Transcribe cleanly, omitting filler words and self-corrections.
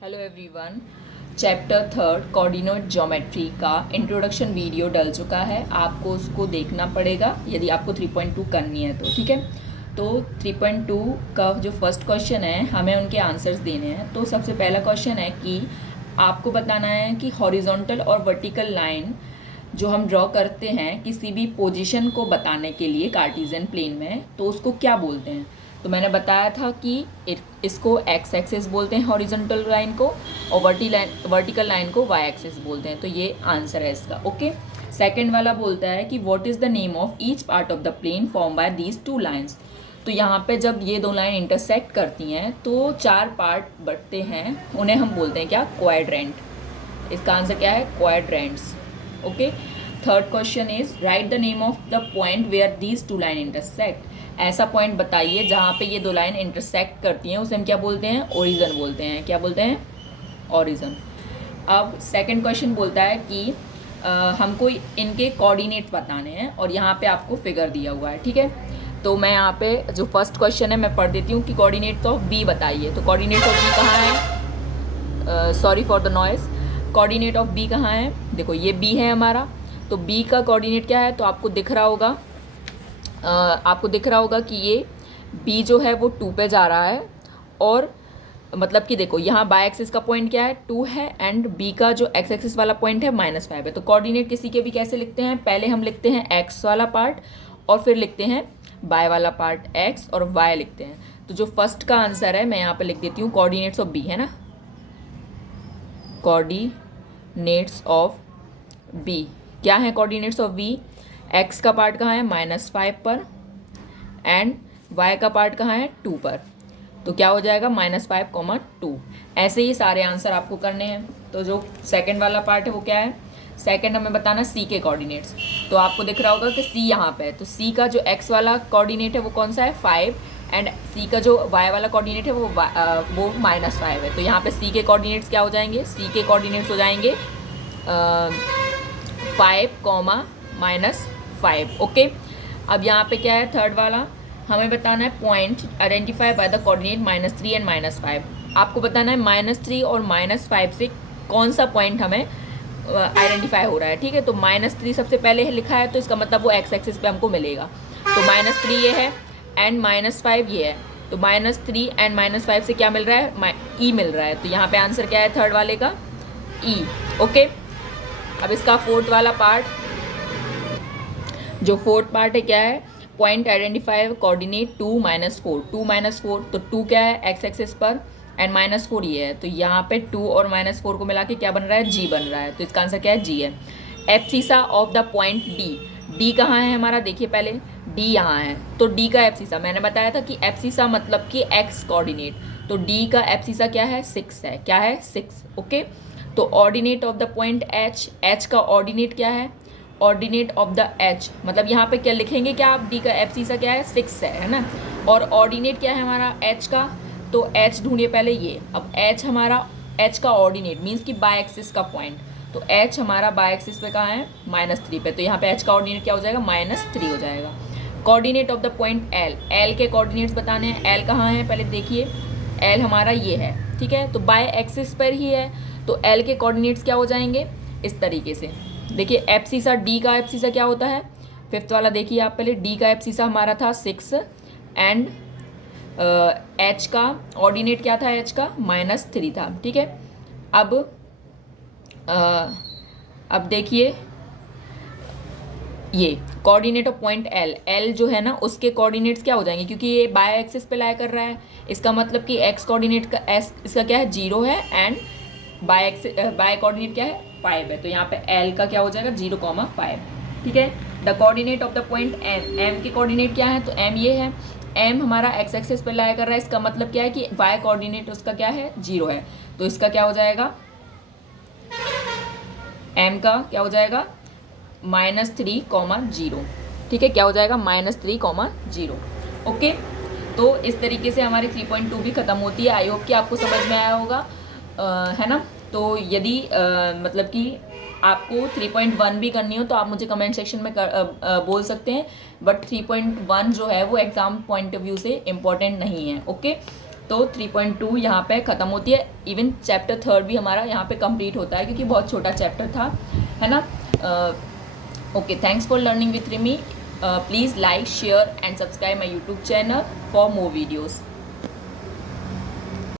Hello everyone. Chapter third coordinate geometry का introduction video डल चुका है। आपको उसको देखना पड़ेगा यदि आपको 3.2 करनी है तो ठीक है। तो 3.2 का जो फर्स्ट क्वेश्चन है हमें उनके आंसर्स देने हैं। तो सबसे पहला क्वेश्चन है कि आपको बताना है कि हॉरिजॉन्टल और वर्टिकल लाइन जो हम ड्रॉ करते हैं किसी भी पोजीशन को बताने के लिए कार्टेशियन प्लेन में, तो उसको क्या बोलते हैं। तो मैंने बताया था कि इसको एक्स एक्सिस बोलते हैं हॉरिजॉन्टल लाइन को, और वर्टिकल लाइन को वाई एक्सिस बोलते हैं। तो ये आंसर है इसका। ओके। सेकंड वाला बोलता है कि what is the name of each part of the plane form by these two lines. तो यहाँ पे जब ये दो लाइन इंटरसेक्ट करती हैं तो चार पार्ट बढ़ते हैं, उन्हें हम बोलते हैं क्या, क्वाड्रेंट। इसका आंसर क्या है, quadrants. Okay. Third question is write the name of the point where these two line intersect. ऐसा पॉइंट बताइए जहाँ पे ये दो लाइन इंटरसेक्ट करती हैं, उसे हम क्या बोलते हैं, ओरिजन बोलते हैं। क्या बोलते हैं, ओरिजन। अब सेकंड क्वेश्चन बोलता है कि हमको इनके कोऑर्डिनेट बताने हैं और यहाँ पे आपको फिगर दिया हुआ है। ठीक है। तो मैं यहाँ पे जो फर्स्ट क्वेश्चन है मैं पढ़ देती हूँ कि कोऑर्डिनेट ऑफ बी बताइए। तो कोऑर्डिनेट ऑफ बी कहाँ है, sorry for the noise. Coordinate of B कहाँ है, देखो ये बी है हमारा। तो बी का कोऑर्डिनेट क्या है, तो आपको दिख रहा होगा कि ये बी जो है वो 2 पे जा रहा है, और मतलब कि देखो यहाँ बाई एक्सिस का पॉइंट क्या है, 2 है, एंड बी का जो एक्स एक्सिस वाला पॉइंट है -5 है। तो कोऑर्डिनेट किसी के भी कैसे लिखते हैं, पहले हम लिखते हैं एक्स वाला पार्ट और फिर लिखते हैं बाय वाला पार्ट एक्स और वाई लिखते हैं। तो जो फर्स्ट का आंसर है मैं यहाँ पे लिख देती हूँ, कोऑर्डिनेट्स ऑफ बी है ना, कोऑर्डिनेट्स ऑफ बी क्या है, कोऑर्डिनेट्स ऑफ बी, एक्स का पार्ट कहाँ है -5 पर, एंड वाई का पार्ट कहाँ है 2 पर। तो क्या हो जाएगा -5, 2। ऐसे ही सारे आंसर आपको करने हैं। तो जो सेकंड वाला पार्ट है वो क्या है, सेकंड हमें बताना सी के कोऑर्डिनेट्स। तो आपको दिख रहा होगा कि सी यहाँ पे है, तो सी का जो एक्स वाला कोऑर्डिनेट है वो कौन सा है, 5, एंड सी का जो वाई वाला कोऑर्डिनेट है वो -5 है। तो यहाँ पे सी के कोऑर्डिनेट्स क्या हो जाएंगे, सी के कोऑर्डिनेट्स हो जाएंगे 5, -5। ओके। अब यहाँ पे क्या है, थर्ड वाला हमें बताना है point identify by the coordinate -3 and -5। आपको बताना है -3 और -5 से कौन सा पॉइंट हमें आइडेंटिफाई हो रहा है। ठीक है। तो -3 सबसे पहले लिखा है, तो इसका मतलब वो एक्स एक्सिस पे हमको मिलेगा। तो -3 ये है एंड -5 ये है। तो -3 एंड -5 से क्या मिल रहा है, ई मिल रहा है। तो यहाँ पे आंसर क्या है थर्ड वाले का, ई। ओके। अब इसका फोर्थ वाला पार्ट, जो फोर्थ पार्ट है क्या है, पॉइंट आइडेंटिफाई कोऑर्डिनेट 2 -4। 2 -4, तो 2 क्या है एक्स एक्सिस पर, एंड -4 ये है। तो यहाँ पे 2 और -4 को मिला के क्या बन रहा है, जी बन रहा है। तो इसका आंसर क्या है, जी है। Abscissa of the point D. D कहाँ है हमारा, देखिए पहले डी यहाँ है। तो डी का एप्सिसा मैंने बताया था कि एप्सिसा मतलब कि एक्स कोऑर्डिनेट। तो डी का एप्सिसा क्या है, 6 है। क्या है, 6। ओके। तो ordinate of the point H, H का ऑर्डिनेट क्या है, ऑर्डिनेट ऑफ द एच मतलब यहाँ पे क्या लिखेंगे, क्या आप, डी का एप्सिसा क्या है, 6 है ना। और ऑर्डिनेट क्या है हमारा एच का, तो एच ढूंढिए पहले ये। अब एच हमारा, एच का ऑर्डिनेट मीन्स कि बाय एक्सिस का पॉइंट, तो एच हमारा बाय एक्सिस पे कहाँ है, -3 पे। तो यहाँ पे एच का ऑर्डिनेट क्या हो जाएगा, -3 हो जाएगा। Coordinate of the point L, L के कोऑर्डिनेट्स बताने हैं। एल कहाँ है पहले देखिए, एल हमारा ये है। ठीक है। तो बाय एक्सिस पर ही है, तो एल के कोऑर्डिनेट्स क्या हो जाएंगे, इस तरीके से। देखिए एप्सिसा, डी का एप्सिसा क्या होता है, फिफ्थ वाला देखिए आप पहले, डी का एप्सिसा हमारा था 6, एंड एच का ऑर्डिनेट क्या था, एच का -3 था। ठीक है। अब देखिए ये coordinate of point L, L जो है ना उसके कोऑर्डिनेट्स क्या हो जाएंगे, क्योंकि ये बाय एक्सिस पे लाई कर रहा है, इसका मतलब कि एक्स कोऑर्डिनेट का एस इसका क्या है, 0 है, एंड बाय कोऑर्डिनेट क्या है, 5 है। तो यहाँ पे एल का क्या हो जाएगा, 0,5। ठीक है। The coordinate of the point M, M के कोऑर्डिनेट क्या है, तो एम ये है। एम हमारा एक्स एक्सिस पे लाई कर रहा है, इसका मतलब क्या है कि वाई कोऑर्डिनेट उसका क्या है, 0 है। तो इसका क्या हो जाएगा, एम का क्या हो जाएगा, -3,0। ठीक है। क्या हो जाएगा, -3,0। ओके। तो इस तरीके से हमारी 3.2 भी ख़त्म होती है। आई होप कि आपको समझ में आया होगा, है ना। तो यदि मतलब कि आपको 3.1 भी करनी हो तो आप मुझे कमेंट सेक्शन में बोल सकते हैं, बट 3.1 जो है वो एग्ज़ाम पॉइंट ऑफ व्यू से इम्पॉर्टेंट नहीं है। ओके। तो 3.2 यहाँ पे ख़त्म होती है। इवन चैप्टर 3 भी हमारा यहाँ पे कंप्लीट होता है क्योंकि बहुत छोटा चैप्टर था, है ना। Okay, thanks for learning with Rimi. Please like, share and subscribe my YouTube channel for more videos.